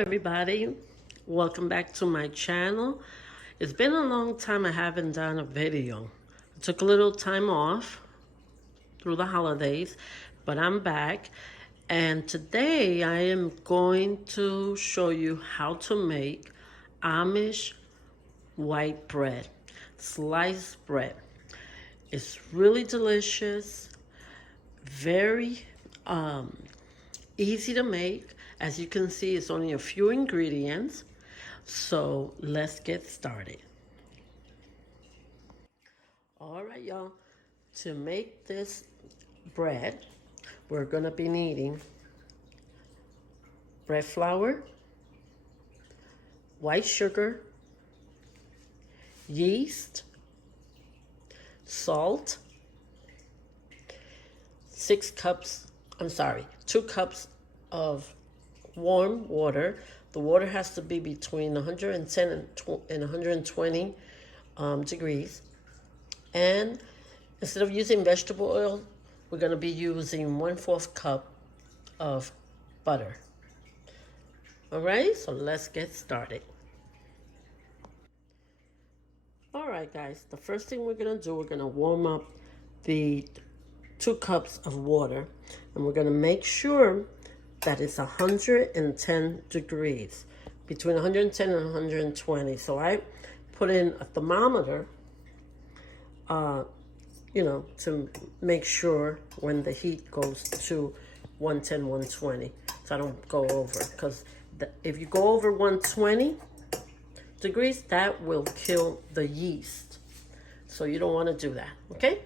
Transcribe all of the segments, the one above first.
everybody, welcome back to my channel. It's been a long time I haven't done a video. I took a little time off through the holidays, but I'm back, and today I am going to show you how to make Amish white bread, sliced bread. It's really delicious, very easy to make. As you can see, it's only a few ingredients. So let's get started. All right, y'all. To make this bread, we're gonna be needing bread flour, white sugar, yeast, salt, 2 cups of warm water. The water has to be between 110 and 120 degrees. And instead of using vegetable oil, we're going to be using 1/4 cup of butter. All right, so let's get started. All right, guys, the first thing we're going to do, we're going to warm up the 2 cups of water, and we're going to make sure that it's 110 degrees, between 110 and 120. So I put in a thermometer, to make sure when the heat goes to 110, 120, so I don't go over. Because if you go over 120 degrees, that will kill the yeast. So you don't want to do that, okay?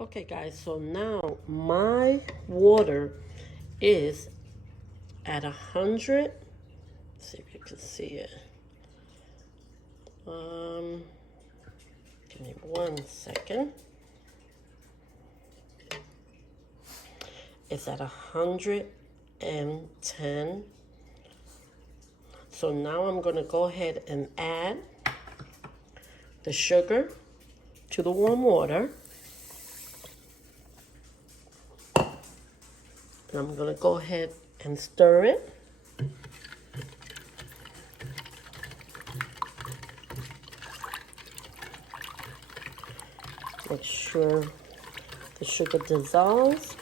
Okay, guys, so now my water is at 100. Let's see if you can see it. Give me 1 second. It's at 110. So now I'm going to go ahead and add the sugar to the warm water. And I'm going to go ahead and stir it. Make sure the sugar dissolves.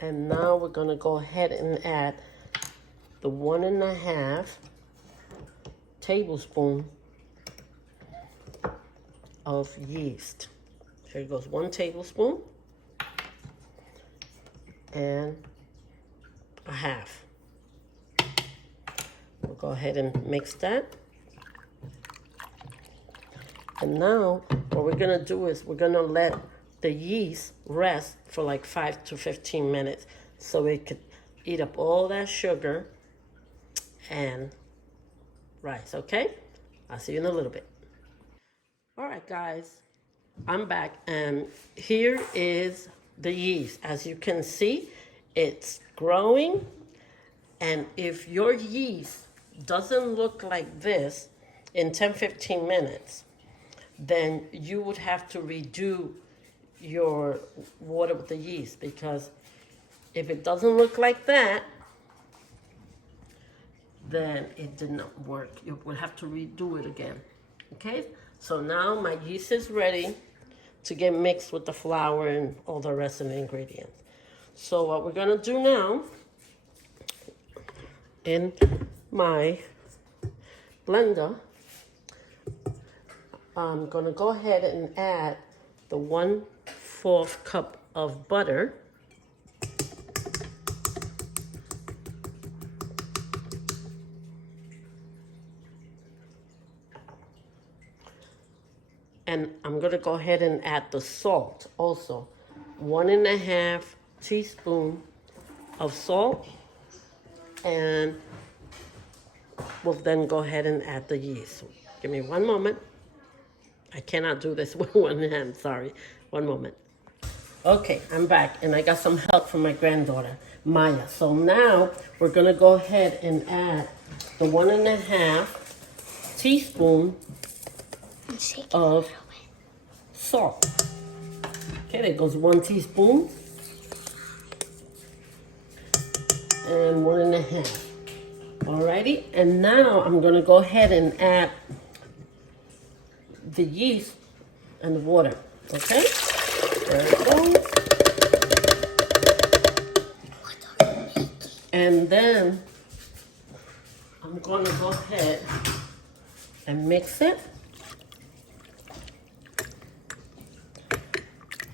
And now we're going to go ahead and add the 1.5 tablespoon of yeast. Here goes 1 tablespoon and a half. We'll go ahead and mix that. And now what we're gonna do is we're gonna let the yeast rest for like 5 to 15 minutes so it could eat up all that sugar and rice, okay? I'll see you in a little bit. All right, guys, I'm back, and here is the yeast. As you can see, it's growing, and if your yeast doesn't look like this in 10-15 minutes, then you would have to redo your water with the yeast, because if it doesn't look like that, then it did not work. You will have to redo it again, okay? So now my yeast is ready to get mixed with the flour and all the rest of the ingredients. So what we're gonna do now, in my blender, I'm gonna go ahead and add the 1/4 cup of butter. And I'm going to go ahead and add the salt also. 1.5 teaspoon of salt. And we'll then go ahead and add the yeast. Give me 1 moment. I cannot do this with one hand, sorry. 1 moment. Okay, I'm back, and I got some help from my granddaughter, Maya. So now we're going to go ahead and add the 1.5 teaspoon of salt. Okay, there goes 1 teaspoon. And 1.5. Alrighty, and now I'm gonna go ahead and add the yeast and the water. Okay, there it goes. And then I'm gonna go ahead and mix it.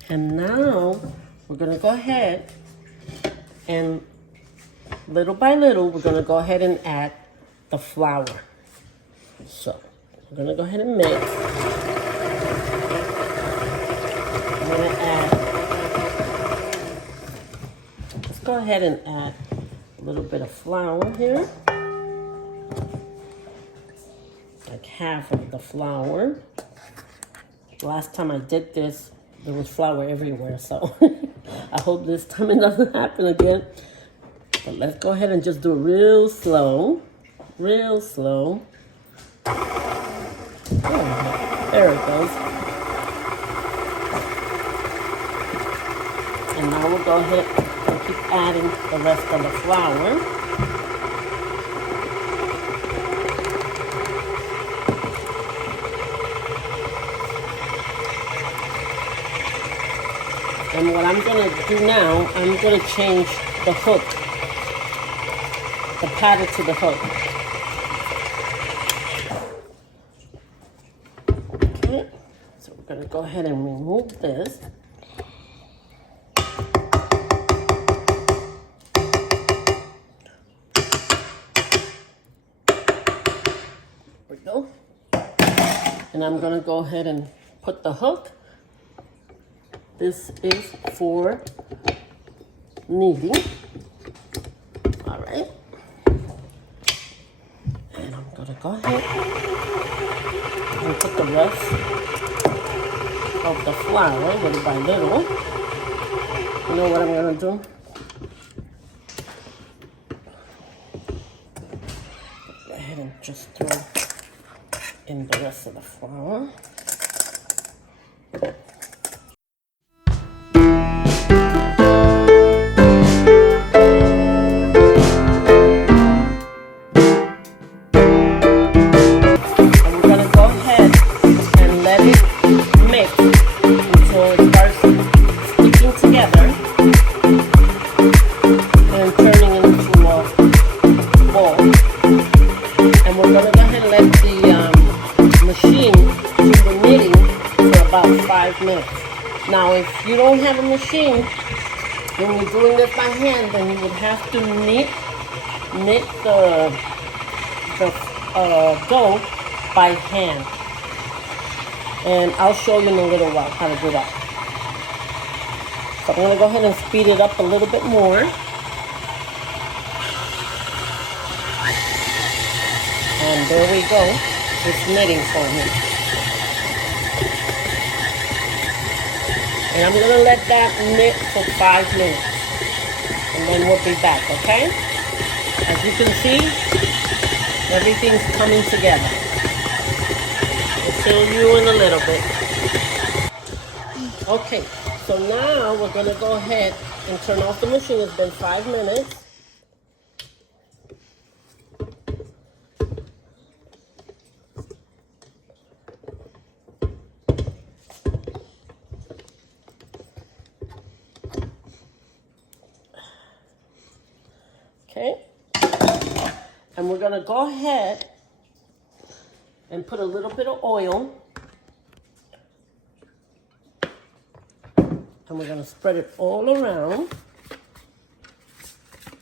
And now we're gonna go ahead and little by little, we're gonna go ahead and add the flour. So we're gonna go ahead and mix. I'm gonna add, let's go ahead and add a little bit of flour here. Like half of the flour. Last time I did this, there was flour everywhere, so I hope this time it doesn't happen again. But let's go ahead and just do it real slow. Real slow. Oh, there it goes. And now we'll go ahead and keep adding the rest of the flour. And what I'm going to do now, I'm going to change the hook. The paddle to the hook. Okay, so we're going to go ahead and remove this. There we go. And I'm going to go ahead and put the hook. This is for kneading. All right. And I'm going to go ahead and put the rest of the flour little by little. You know what I'm going to do? Go ahead and just throw in the rest of the flour. Now, if you don't have a machine, when you're doing this by hand, then you would have to knit the dough by hand. And I'll show you in a little while how to do that. So I'm going to go ahead and speed it up a little bit more. And there we go. It's knitting for me. And I'm going to let that knit for 5 minutes. And then we'll be back, okay? As you can see, everything's coming together. I'll show you in a little bit. Okay, so now we're going to go ahead and turn off the machine. It's been 5 minutes. Okay, and we're gonna go ahead and put a little bit of oil, and we're gonna spread it all around.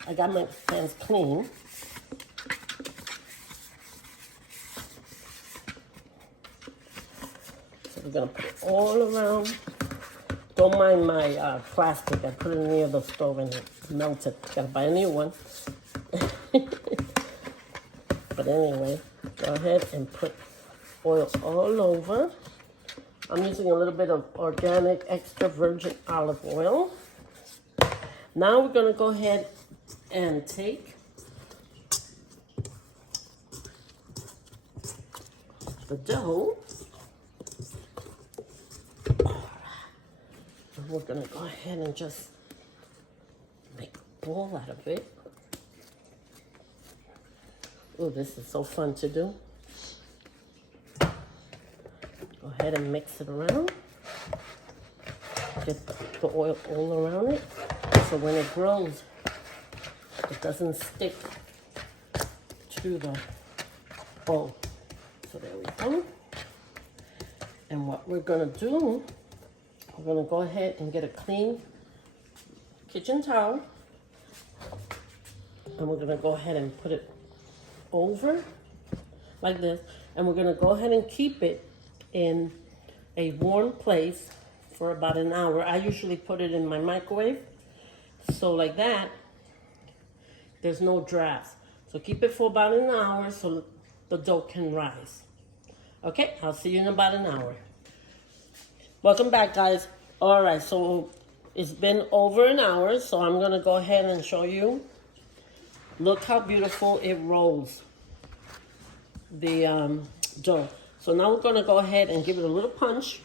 I got my hands clean. So we're gonna put it all around. Don't mind my plastic. I put it near the stove and it melted. Gotta buy a new one. But anyway, go ahead and put oil all over. I'm using a little bit of organic extra virgin olive oil. Now we're gonna go ahead and take the dough. And we're gonna go ahead and just make a ball out of it. Oh, this is so fun to do. Go ahead and mix it around. Get the oil all around it. So when it grows, it doesn't stick to the bowl. So there we go. And what we're gonna do, we're gonna go ahead and get a clean kitchen towel. And we're gonna go ahead and put it over like this. And we're gonna go ahead and keep it in a warm place for about an hour. I usually put it in my microwave. So like that, there's no drafts. So keep it for about an hour so the dough can rise. Okay, I'll see you in about an hour. Welcome back, guys. All right, so it's been over an hour, so I'm gonna go ahead and show you. Look how beautiful it rolls, the dough. So now we're gonna go ahead and give it a little punch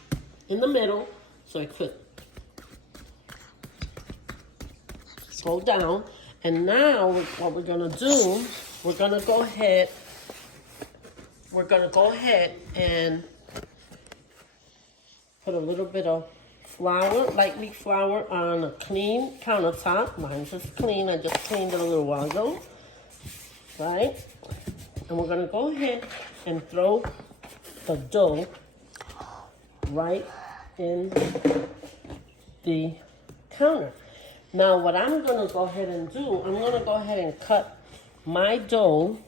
in the middle so it could go down. And now what we're gonna do, we're gonna go ahead and put a little bit of flour, lightly flour, on a clean countertop. Mine's just clean. I just cleaned it a little while ago. Right? And we're gonna go ahead and throw the dough right in the counter. Now what I'm gonna go ahead and do, I'm gonna go ahead and cut my dough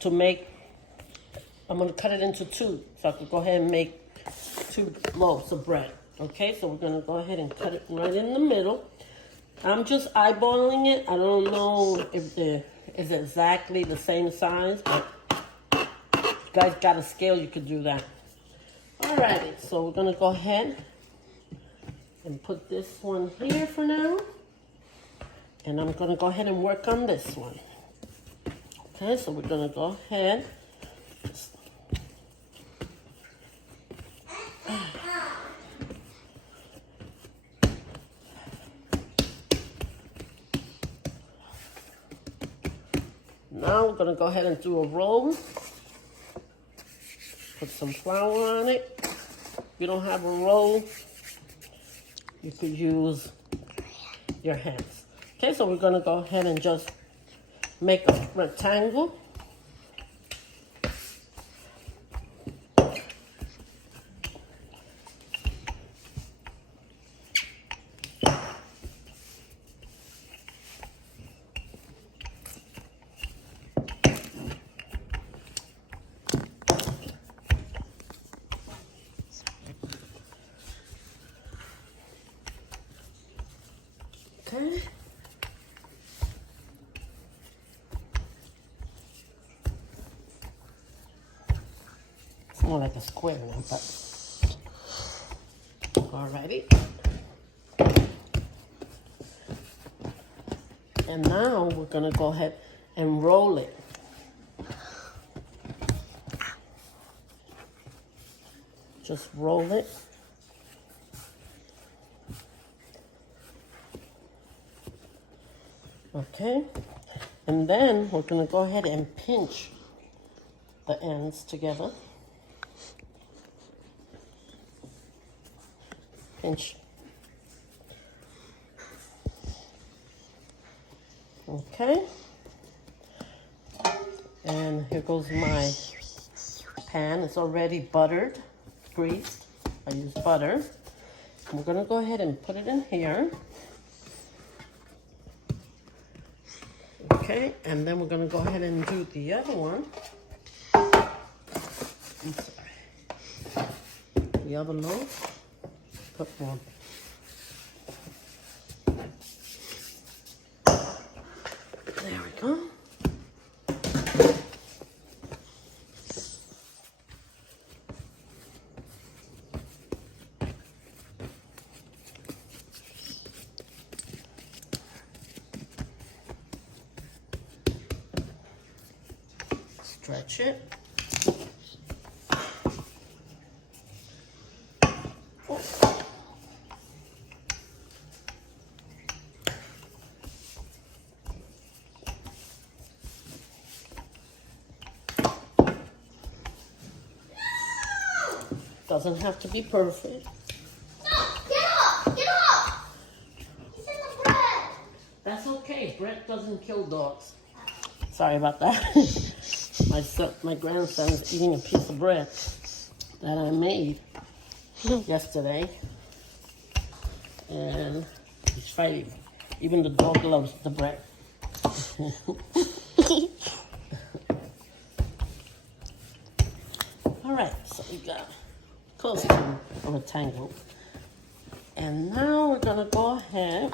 to make, I'm gonna cut it into two so I can go ahead and make 2 loaves of bread. Okay, so we're gonna go ahead and cut it right in the middle. I'm just eyeballing it. I don't know if it is exactly the same size, but if you guys got a scale, you could do that. Alrighty, so we're gonna go ahead and put this one here for now. And I'm gonna go ahead and work on this one. Okay, so we're gonna go ahead. Now we're gonna go ahead and do a roll. Put some flour on it. If you don't have a roll, you could use your hands. Okay, so we're gonna go ahead and just make a rectangle. Okay. It's more like a square one, but alrighty. And now we're gonna go ahead and roll it. Just roll it. Okay, and then we're gonna go ahead and pinch the ends together. Pinch. Okay, and here goes my pan. It's already buttered, greased. I use butter. We're gonna go ahead and put it in here. Okay, and then we're gonna go ahead and do the other one. I'm sorry. The other loaf. Put one. There we go. Stretch it. doesn't have to be perfect. No, get up! Get up! He's in the bread. That's okay. Bread doesn't kill dogs. Sorry about that. My grandson is eating a piece of bread that I made yesterday. And he's fighting. Even the dog loves the bread. All right, so we got close to a rectangle. And now we're gonna go ahead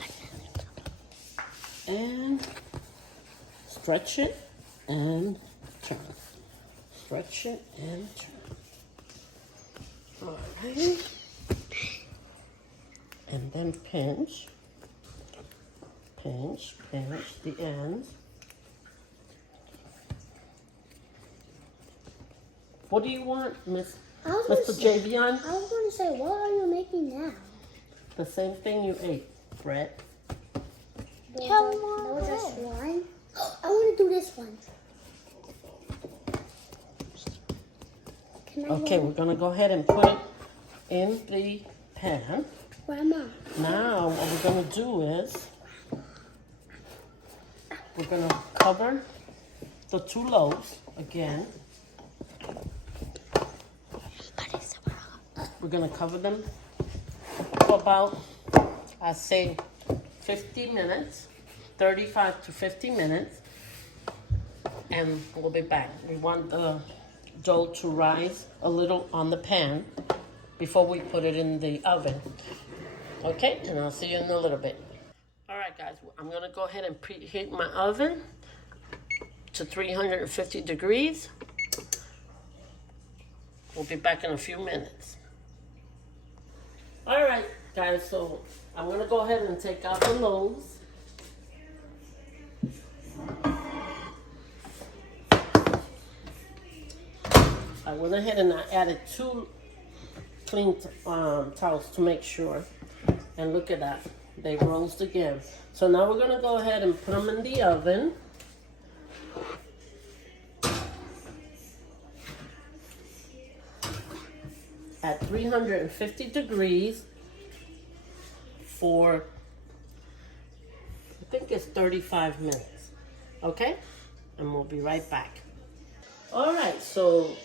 and stretch it and turn. Stretch it and turn. All right. And then pinch the ends. What do you want, Mr. Javion? I was going to say, what are you making now? The same thing you ate, bread. Was just one? I want to do this one. Okay, we're gonna go ahead and put it in the pan. Grandma. Now, what we're gonna do is we're gonna cover the 2 loaves again. We're gonna cover them for about, I say, 50 minutes, 35 to 50 minutes, and we'll be back. We want the dough to rise a little on the pan before we put it in the oven. Okay, and I'll see you in a little bit. All right, guys, I'm gonna go ahead and preheat my oven to 350 degrees. We'll be back in a few minutes. All right, guys, so I'm gonna go ahead and take out the loaves. I went ahead and I added 2 clean towels to make sure. And look at that, they rose again. So now we're gonna go ahead and put them in the oven. At 350 degrees for, I think it's 35 minutes. Okay? And we'll be right back. All right, so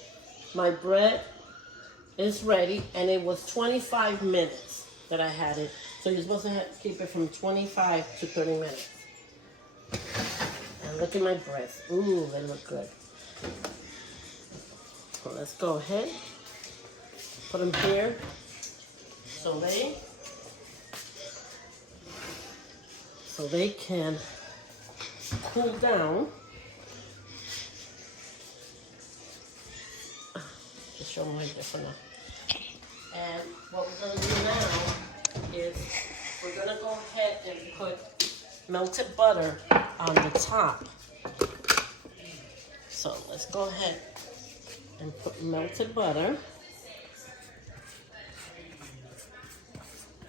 my bread is ready, and it was 25 minutes that I had it. So you're supposed to keep it from 25 to 30 minutes. And look at my breasts. Ooh, they look good. So let's go ahead. Put them here so they can cool down. Just show them different. And what we're going to do now is we're going to go ahead and put melted butter on the top. So let's go ahead and put melted butter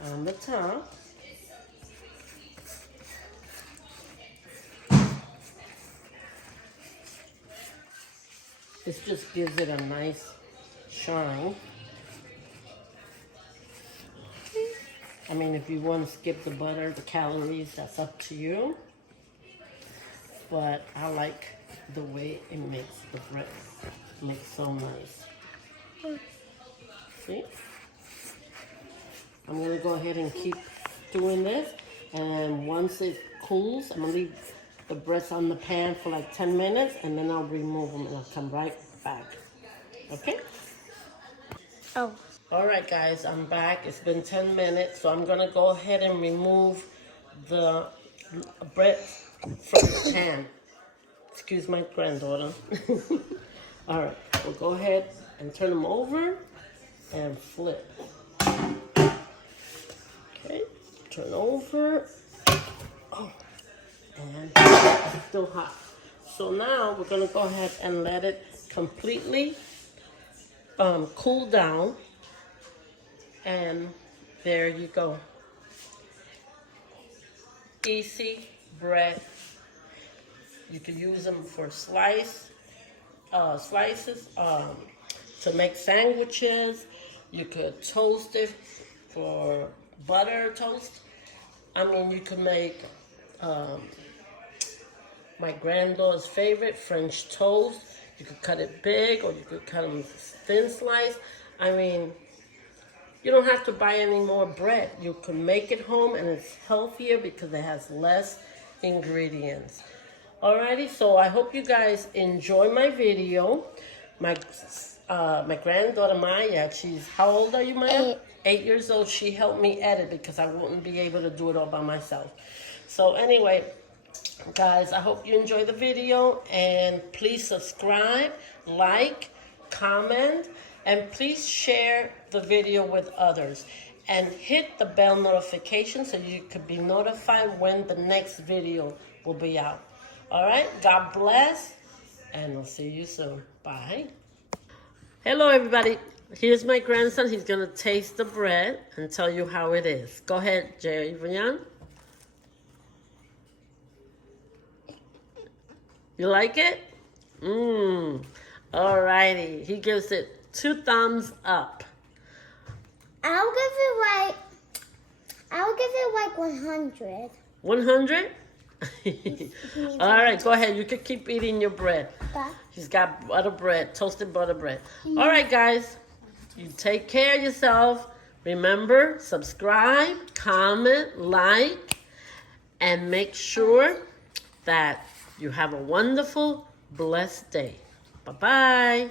on the top. This just gives it a nice shine. I mean, if you want to skip the butter, the calories, that's up to you. But I like the way it makes the bread look so nice. See? I'm going to go ahead and keep doing this. And once it cools, I'm going to leave the breads on the pan for like 10 minutes. And then I'll remove them and I'll come right back. Okay? Oh. All right, guys, I'm back. It's been 10 minutes. So I'm going to go ahead and remove the bread from the pan. Excuse my granddaughter. All right, we'll go ahead and turn them over and flip. Okay, turn over. Oh, and it's still hot. So now we're gonna go ahead and let it completely cool down. And there you go. Easy bread. You can use them for slices, to make sandwiches, You could toast it for butter toast. I mean, you could make my granddaughter's favorite, French toast. You could cut it big or you could cut them thin slice. I mean, you don't have to buy any more bread. You can make it home and it's healthier because it has less ingredients. Alrighty, so I hope you guys enjoy my video. My granddaughter Maya, she's, how old are you, Maya? 8 years old. She helped me edit because I wouldn't be able to do it all by myself. So anyway, guys, I hope you enjoy the video, and please subscribe, like, comment, and please share the video with others. And hit the bell notification so you could be notified when the next video will be out. All right, God bless, and I'll see you soon. Bye. Hello, everybody. Here's my grandson. He's going to taste the bread and tell you how it is. Go ahead, Jerry Vanyan. You like it? All righty. He gives it 2 thumbs up. I'll give it like 100. 100? All right, go ahead. You can keep eating your bread. He's got butter bread, toasted butter bread. All right, guys. You take care of yourself. Remember, subscribe, comment, like, and make sure that you have a wonderful, blessed day. Bye-bye.